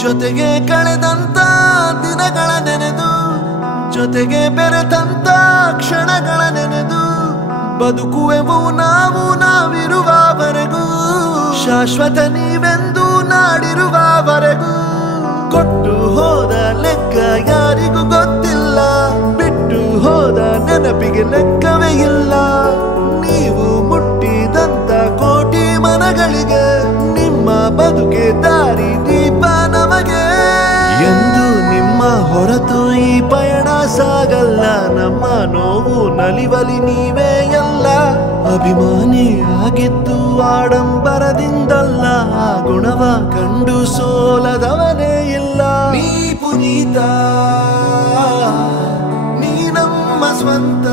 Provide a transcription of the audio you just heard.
ಜೊತೆಗೆ ಕಳೆದಂತ ದಿನಗಳ ನೆನೆದು ಜೊತೆಗೆ ಬೆರೆತಂತ ಕ್ಷಣಗಳ ನೆನೆದು ಬದುಕುವೆವು ನಾವು ನಾವಿರುವವರೆಗೂ ಶಾಶ್ವತ ನೀವೆಂದು ನಾಡಿರುವವರೆಗೂ ಕೊಟ್ಟು ಹೋದ ಲೆಕ್ಕ ಯಾರಿಗೂ ಗೊತ್ತಿಲ್ಲ ಬಿಟ್ಟು ಹೋದ ನೆನಪಿಗೆ ಲೆಕ್ಕವೇ ಇಲ್ಲ ನೀವು ಮುಟ್ಟಿದಂತ ಕೋಟಿ ಮನಗಳಿಗೆ ನಿಮ್ಮ ಬದುಕೆ ದಾರಿ ದೀಪ ನಮಗೆ ಎಂದು ನಿಮ್ಮ ಹೊರತು ಈ ಪಯಣ ಸಾಗಲ್ಲ ನಮ್ಮ ನೋವು ನಲಿವಲಿ ನೀವೇ ಎಲ್ಲ ಅಭಿಮಾನಿ ಆಗಿದ್ದು ಆಡಂಬರದಿಂದಲ್ಲ ಆ ಗುಣವ ಕಂಡು ಸೋಲದವನೇ ಇಲ್ಲ ನೀ ಪುನೀತ ನೀ ನಮ್ಮ ಸ್ವಂತ